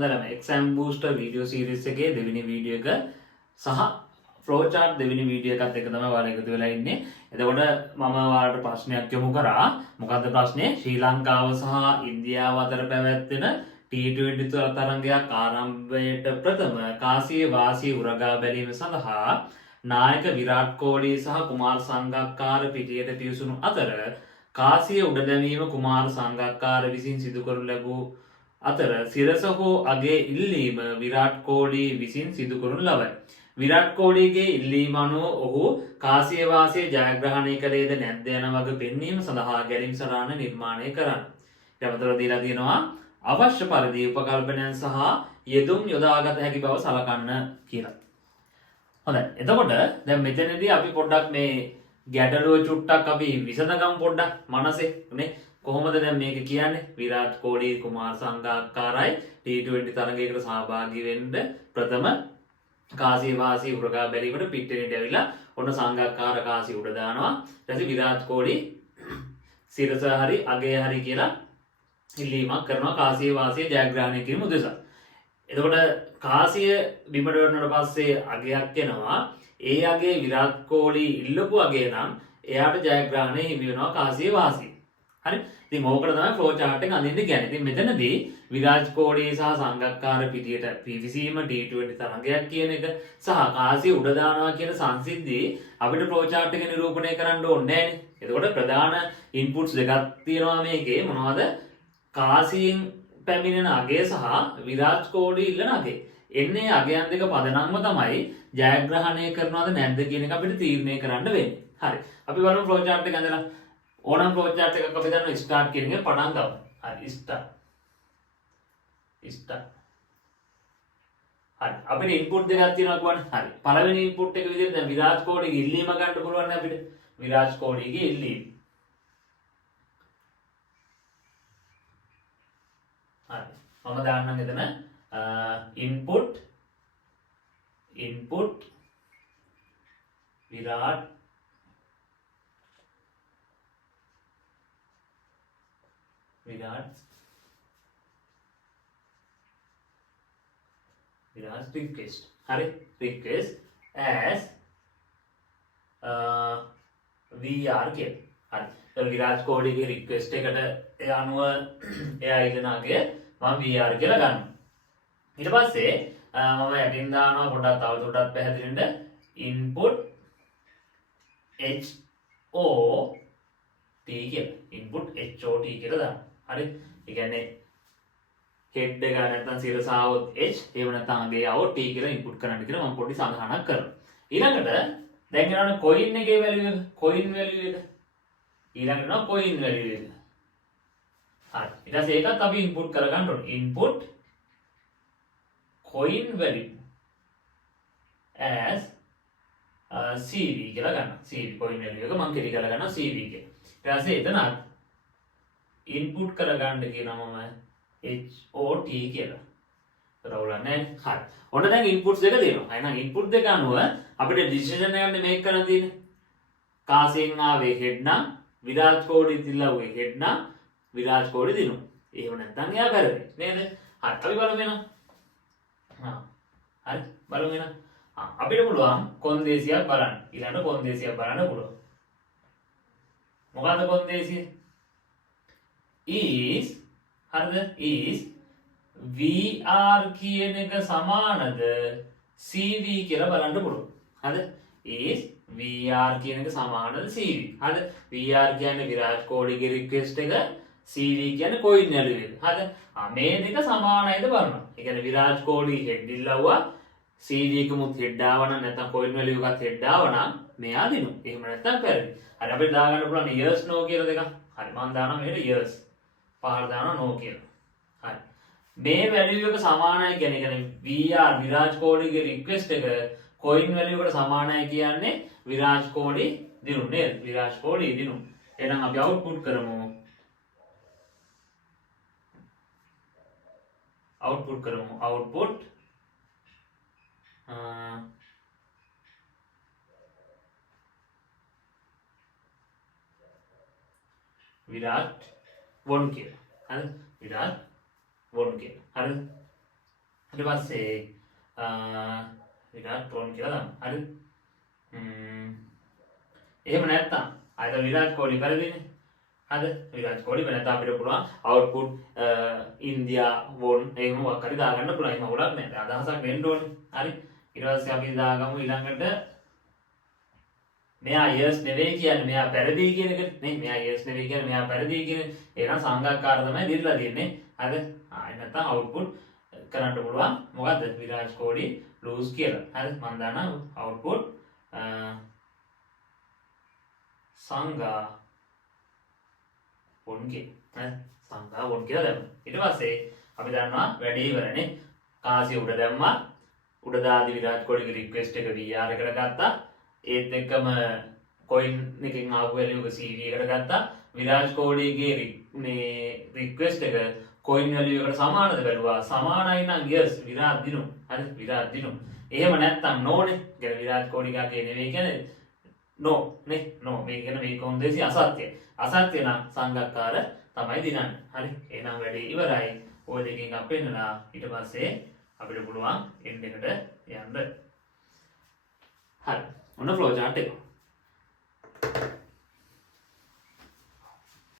හොඳයි exam booster video series එකේ දෙවෙනි වීඩියෝ එක සහ flow chart දෙවෙනි වීඩියෝ එකත් එක තමයි ඔයාලා එකතු වෙලා ඉන්නේ. එතකොට මම ඔයාලට ප්‍රශ්නයක් යොමු කරා. මොකද්ද ප්‍රශ්නේ? ශ්‍රී ලංකාව සහ ඉන්දියාව අතර පැවැත්වෙන T20 තරගයක් ආරම්භයට ප්‍රථම කාසිය වාසිය උරගා බැලීම සඳහා නායක විරාට් කෝලි සහ කුමාර සංගක්කාර පිටියට පිවිසුණු අතර කාසිය උඩ දැමීම කුමාර සංගක්කාර විසින් සිදු කරනු ලැබූ අතර සිරස හෝ අගේ ඉල්ලීම විරාට් කෝලි විසින් සිදු කරනු ලබයි. විරාට් කෝලිගේ ඉල්ලීම අනුව ඔහු කාසිය වාසිය ජයග්‍රහණය කළේද නැද්ද යන වග පෙන්වීම සඳහා ගැලීම් සටහන නිර්මාණය කරන්න. ඊට දීලා තියෙනවා අවශ්‍ය පරිදි උපකල්පනයන් සහ යෙදුම් යොදාගත හැකි බව සලකන්න කියලා. හොඳයි. එතකොට දැන් මෙතනදී අපි පොඩ්ඩක් මේ ගැටලුව චුට්ටක් අපි විසඳගමු පොඩ්ඩක් මනසේ නේ. කොහොමද දැන් මේක කියන්නේ? විරාට් කෝලි කුමාර සංගක්කාරයි T20 තරගයකට සහභාගී වෙන්න ප්‍රථම කාසිය වාසිය උරගා බැලීමට පිට්ටනියට ඇවිල්ලා ඔන්න සංගක්කාර කාසිය උඩ දානවා. ඊට පස්සේ විරාට් කෝලි සිරස හරි අගය හරි කියලා ඉල්ලීමක් කරනවා කාසිය වාසිය ජයග්‍රහණය කිරීම උදෙසා. එතකොට කාසිය බිමට වැටුණාට පස්සේ අගයක් එනවා. ඒ අගේ විරාට් කෝලි ඉල්ලපු අගේ නම් එයාට ජයග්‍රහණය හිමි වෙනවා කාසිය වාසිය. හරි. ඉතින් ඕකට තමයි ෆ්ලෝ chart එක අඳින්න කියන්නේ. ඉතින් මෙතනදී විරාජ් කෝලි සහ සංගක්කාර පිටියට පිවිසීම T20 තරගයක් කියන එක සහ කාසිය උඩ දානවා කියන සංසිද්ධිය අපිට ෆ්ලෝ chart එක නිරූපණය කරන්න ඕනේ නැහැ. එතකොට ප්‍රධාන ඉන්පුට්ස් දෙකක් තියෙනවා මේකේ. මොනවද? කාසියෙන් පැමිණෙන අගය සහ විරාජ් කෝලි ඉල්ලන අගය. එන්නේ අගයන් දෙක පදනම්ම තමයි ජයග්‍රහණය කරනවද නැද්ද කියන එක අපිට තීරණය කරන්න වෙන්නේ. හරි. අපි බලමු ෆ්ලෝ chart එක ඇඳලා ඕනම් ෆ්ලෝ chart එකක් අපි දන්නවා ස්ටාර්ට් කියන එක පටන් ගමු. හරි ස්ටාර්ට්. හරි. අපිට ඉන්පුට් දෙකක් තියෙනවා කියන්නේ. හරි. පළවෙනි ඉන්පුට් එක විදිහට දැන් විරාජ් කෝලිගේ ඉල්ලීම ගන්න පුළුවන් නේ අපිට. විරාජ් කෝලිගේ ඉල්ලීම. හරි. මම දාන්නම් එතන input Virat request. Hari request as VR කියන. හරි. ඒක විරාජ් කෝලිගේ රික්වෙස්ට් එකට ඒ අනුව එයා ඉදනාගේ මම VR කියලා ගන්නවා. ඊට පස්සේ මම යටින් දානවා පොඩ්ඩක් තවදුරටත් පැහැදිලිවෙන්න input HOT කියලා. input HOT කියලා දාන්න. හරි. ඒ කියන්නේ head එක නැත්නම් සිරස આવොත් H එහෙම නැත්නම් අගේ આવොත් T කියලා ඉන්පුට් කරන්න කියලා මම පොඩි සඳහනක් කරනවා. ඊළඟට දැන් එනවනේ coin එකේ value එක. coin value එක. ඊළඟට එනවා coin value එක. හරි. ඊට පස්සේ ඒකත් අපි ඉන්පුට් කරගන්න ඕනේ. input coin value as CV කියලා ගන්නවා. CV coin value එක මම කෙටි කරලා ගන්නවා CV කියලා. ඊට පස්සේ එතන ඉන්පුට් කරගන්න කියනවා මම HOT කියලා. රවුලන්නේ හරි. ඔන්න දැන් ඉන්පුට්ස් දෙක දෙනවා. එහෙනම් ඉන්පුට් දෙක අනුව අපිට ඩිසිෂන් එකක් මේක කරන්න තියෙන්නේ. කාසියෙන් ආවේ හෙඩ් නම් විරාජ් කෝලි දිල්ලුවේ හෙඩ් නම් විරාජ් කෝලි දිනු. එහෙම නැත්නම් එයා බැරේ. නේද? හරි. අපි බලමු එහෙනම්. හරි. බලමු එහෙනම්. අපිට පුළුවන් කොන්දේසියක් බලන්න. ඊළඟ කොන්දේසියක් බලන්න පුළුවන්. මොකද්ද කොන්දේසිය? is හරිද? is VR කියන එක සමානද CV කියලා බලන්න පුළුවන්. හරිද? is VR කියන එක සමානද CV. හරිද? VR කියන්නේ විරාජ් කෝලිගේ රික්වෙස්ට් එක, CV කියන්නේ coin value එක. හරිද? මේ දෙක සමානයිද බලනවා. ඒ කියන්නේ විරාජ් කෝලි හෙඩ් ඉල්ලුවා, CV එකමුත් හෙඩ් ආවනම් නැත්නම් coin value එකත් හෙඩ් ආවනම් මෙයා දිනු. එහෙම නැත්නම් පැරදි. හරි අපිට දාගන්න පුළුවන් yes no කියලා දෙකක්. හරි මම දානවා මෙහෙට yes. පහළ දානවා no කියලා. හරි. මේ වැලියු එක සමානයි කියන්නේ VR විරාජ් කෝලිගේ රික්වෙස්ට් එක coin value එකට සමානයි කියන්නේ විරාජ් කෝලි දිනු නේද? විරාජ් කෝලි දිනු. එහෙනම් අපි අවුට්පුට් කරමු. output විරාට් won කියලා. හරි? විරාට් won කියලා. හරිද? ඊට පස්සේ විරාට් රෝන් කියලා දාන්න. හරිද? එහෙම නැත්තම් අද විරාට් කොහ්ලි පෙරදිනේ. හරිද? විරාට් කොහ්ලි වෙනත අපිට පුළුවන් අවුට්පුට් ඉන්දියා වොන් එහෙම මොකක් හරි දාගන්න පුළුවන්. එහෙම අවුලක් නැහැ. අදහසක් වෙන්න ඕනේ. හරි. ඊට පස්සේ අපි දාගමු ඊළඟට මෙයා යස් නෙවෙයි කියන්නේ මෙයා පෙරදී කියන එක නේ. මෙයා යස් නෙවෙයි කියන්නේ මෙයා පෙරදී කියන. එහෙනම් සංගක්කාර තමයි දිරලා තියෙන්නේ. හරිද? ආයෙ නැත්තම් අවුට්පුට් කරන්න පුළුවන්. මොකද්ද? විරාට් කොහ්ලි ලූස් කියලා. හරිද? මම දානවා අවුට්පුට් සංගා වොන්ගේ. හරි? සංගා වොන් කියලා දැම්මා. ඊට පස්සේ අපි දන්නවා වැඩේ ඉවරනේ. කාසිය උඩ දැම්මා. උඩ දාදී විරාට් කොහ්ලිගේ රික්වෙස්ට් එක VR එකට ගත්තා. ඒත් එක්කම කොයින් එකකින් ආපු වැලියු එක CV එකට ගත්තා. විරාට් කොහ්ලිගේ මේ රික්වෙස්ට් එක කොයින් වැලියු එකට සමානද බැලුවා. සමානයි නම් yes විරාට් දිනු. හරි විරාට් දිනු. එහෙම නැත්තම් no නේ. يعني විරාට් කොහ්ලි ගාගේ නෙවෙයි කියන්නේ no නේ. no මේ කියන මේ කොන්දේසි අසත්‍ය. අසත්‍ය නම් සංගක්කාර තමයි දිනන්නේ. හරි. එහෙනම් වැඩේ ඉවරයි. ඔය දෙකෙන් අපෙන්නලා ඊට පස්සේ අපිට පුළුවන් end එකට යන්න. හරි. ඔන්න ෆ්ලෝ chart එක.